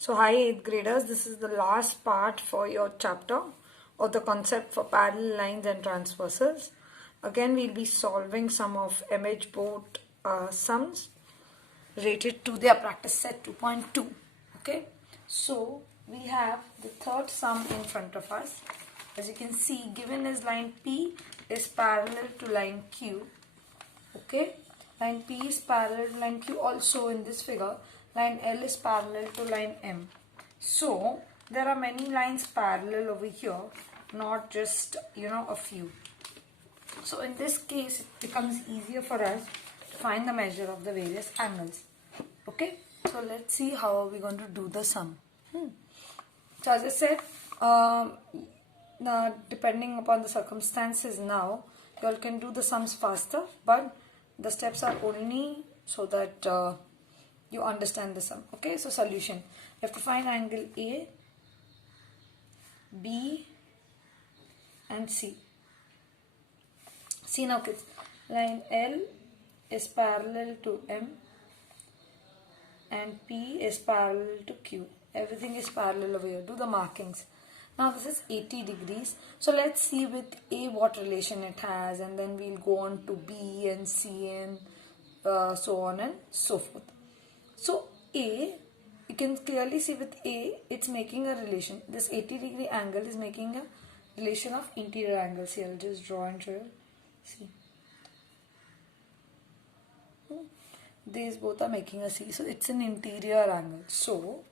So hi 8th graders, this is the last part for your chapter or the concept for parallel lines and transversals. Again we'll be solving some of MH board sums rated to their practice set 2.2. Okay, so we have the third sum in front of us. As you can see, given is line P is parallel to line Q. Okay, line P is parallel to line Q. Also in this figure, line L is parallel to line M. So there are many lines parallel over here, not just a few. So in this case, it becomes easier for us to find the measure of the various angles. Okay, so let's see how are we going to do the sum. So as I said, depending upon the circumstances now, you all can do the sums faster, but the steps are only so that you understand the sum. Okay, so solution. You have to find angle A, B and C. See now kids, line L is parallel to M and P is parallel to Q. Everything is parallel over here. Do the markings. Now this is 80 degrees. So let's see with A what relation it has, and then we'll go on to B and C and so on and so forth. So A, you can clearly see with A, it's making a relation. This 80 degree angle is making a relation of interior angles. Here I'll just draw and show you. See. These both are making a C. So it's an interior angle. So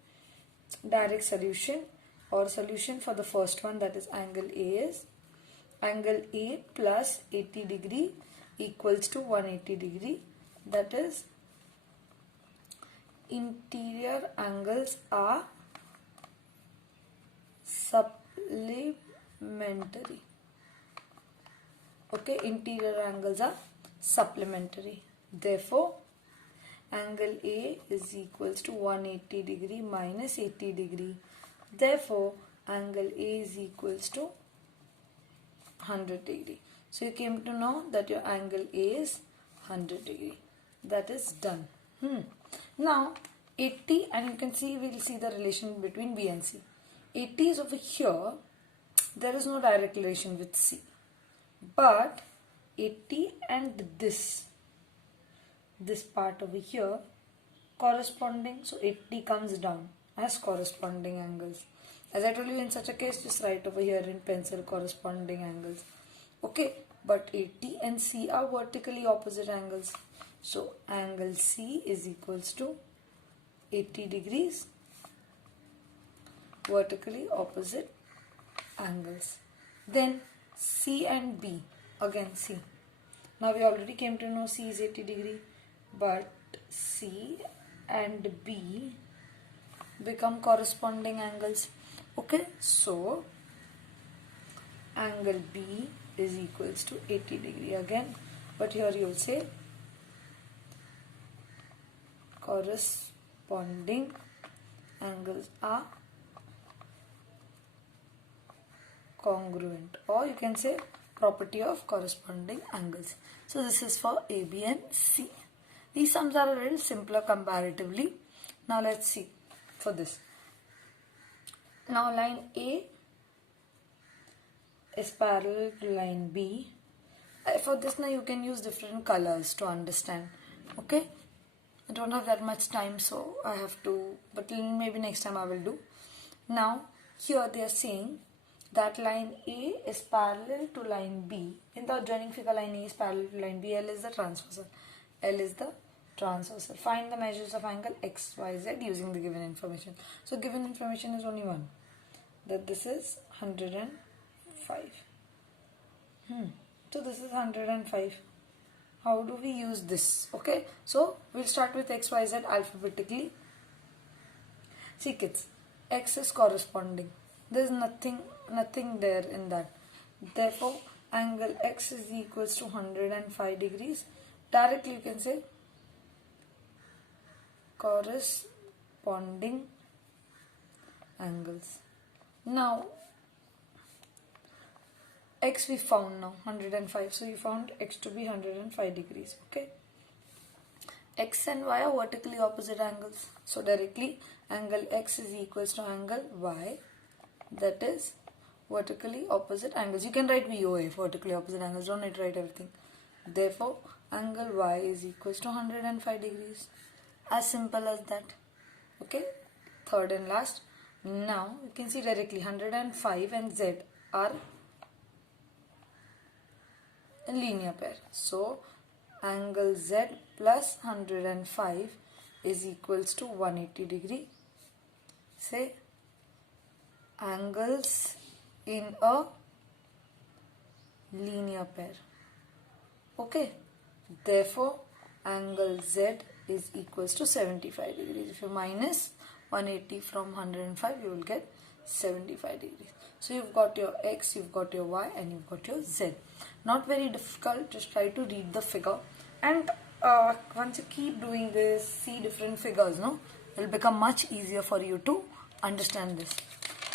direct solution or solution for the first one, that is angle A, is angle A plus 80 degree equals to 180 degree. That is, interior angles are supplementary. Okay, interior angles are supplementary. Therefore, angle A is equals to 180 degree minus 80 degree. Therefore, angle A is equals to 100 degree. So you came to know that your angle A is 100 degree. That is done. Now 80, and you can see, we'll see the relation between B and C. 80 is over here. There is no direct relation with C. But 80 and this part over here corresponding, so 80 comes down as corresponding angles. As I told you, in such a case, just write over here in pencil corresponding angles. Okay, but 80 and C are vertically opposite angles. So angle C is equals to 80 degrees, vertically opposite angles. Then C and B, again C. Now we already came to know C is 80 degree, but C and B become corresponding angles. Okay, so angle B is equals to 80 degree again, but here you will say corresponding angles are congruent, or you can say property of corresponding angles. So this is for A, B and C. These sums are a little simpler comparatively. Now let's see for this. Now line A is parallel to line B. For this now you can use different colors to understand. Okay, I don't have that much time, so I have to, but maybe next time I will do. Now here they are saying that line A is parallel to line B. In the adjoining figure, line A is parallel to line B. L is the transversal. L is the transversal. Find the measures of angle X, Y, Z using the given information. So given information is only one, that this is 105. So this is 105. How do we use this? Okay, so we'll start with X, Y, Z alphabetically. See kids, X is corresponding. There is nothing there in that. Therefore, angle X is equals to 105 degrees. Directly you can say corresponding angles. Now X we found now 105, so you found X to be 105 degrees. Okay, X and Y are vertically opposite angles, so directly angle x is equals to angle y, that is vertically opposite angles. You can write VOA, vertically opposite angles, don't need to write everything. Therefore, angle y is equals to 105 degrees. As simple as that. Okay, third and last. Now, you can see directly 105 and z are a linear pair. So, angle z plus 105 is equals to 180 degree. Say, angles in a linear pair. Okay, therefore angle z is equals to 75 degrees. If you minus 180 from 105, you will get 75 degrees. So you've got your x, you've got your y, and you've got your z. Not very difficult, just try to read the figure, and once you keep doing this, see different figures, no, it will become much easier for you to understand this.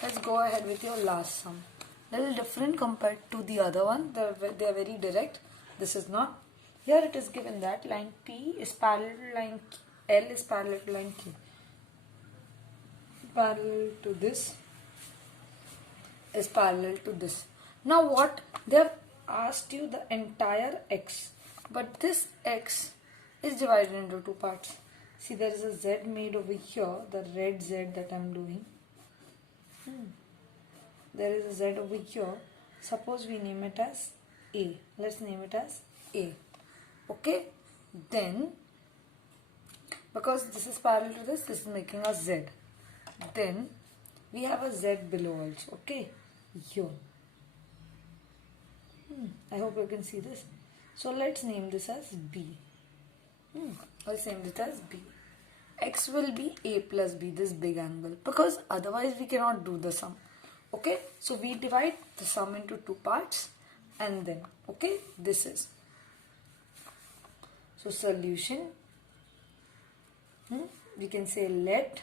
Let's go ahead with your last sum. Little different compared to the other one. They are very direct. This is not. Here it is given that line P is parallel to line L is parallel to line Q. Parallel to this is parallel to this. Now what? They have asked you the entire x, but this x is divided into two parts. See, there is a z made over here, the red z that I am doing. There is a z over here. Suppose we name it as A. Let's name it as A. Okay. Then, because this is parallel to this is making a z. Then, we have a z below also. Okay. Here. I hope you can see this. So, let's name this as B. Let's name this as B. X will be A plus B, this big angle, because otherwise we cannot do the sum. Okay, so we divide the sum into two parts, and then, okay, this is. So solution, we can say let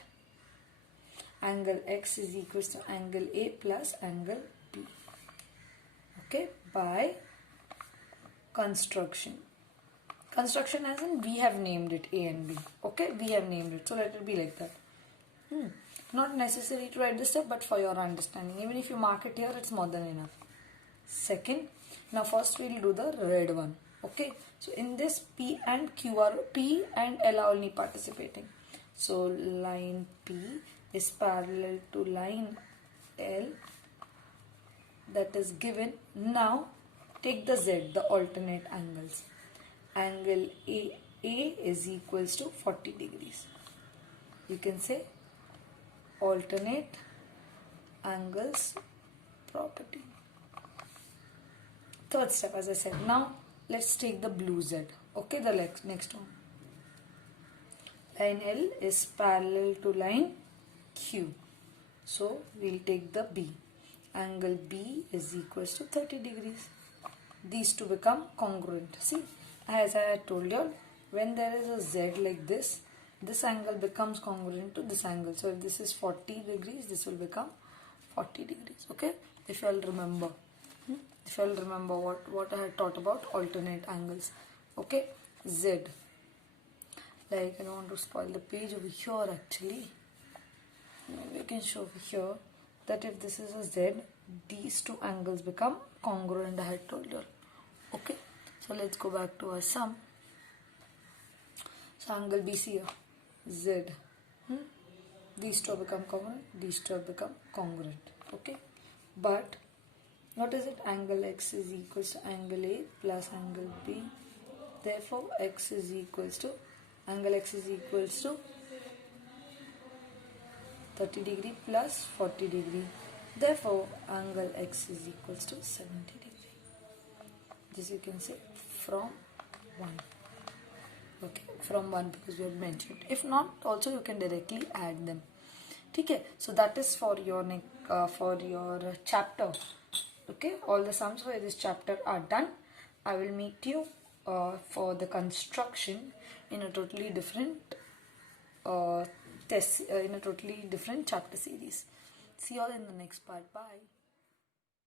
angle X is equals to angle A plus angle B. Okay, by construction. Construction as in we have named it A and B. Okay, we have named it. So let it be like that. Not necessary to write this stuff, but for your understanding. Even if you mark it here, it's more than enough. Second, now first we'll do the red one. Okay, so in this P and Q are P and L are only participating. So line P is parallel to line L that is given. Now take the Z, the alternate angles. Angle A is equals to 40 degrees. You can say alternate angles property. Third step, as I said. Now let's take the blue Z. Okay, the next one. Line L is parallel to line Q. So we'll take the B. Angle B is equals to 30 degrees. These two become congruent. See, as I had told you, when there is a Z like this angle becomes congruent to this angle. So if this is 40 degrees, this will become 40 degrees. Okay, if you all remember. If you all remember what I had taught about alternate angles. Okay, Z. Like, I don't want to spoil the page over here actually. Maybe I can show over here that if this is a Z, these two angles become congruent, I had told you. Okay, so let's go back to our sum. So angle BC here, Z. These two become congruent, these two become congruent. Okay, but what is it? Angle X is equals to angle A plus angle B. Therefore, X is equals to, angle X is equals to 30 degree plus 40 degree. Therefore, angle X is equals to 70 degree. This you can say from 1. Okay, from 1 because we have mentioned. If not, also you can directly add them. Okay, so that is for your chapter. Okay, all the sums for this chapter are done. I will meet you for the construction in a totally different in a totally different chapter series. See you all in the next part. Bye.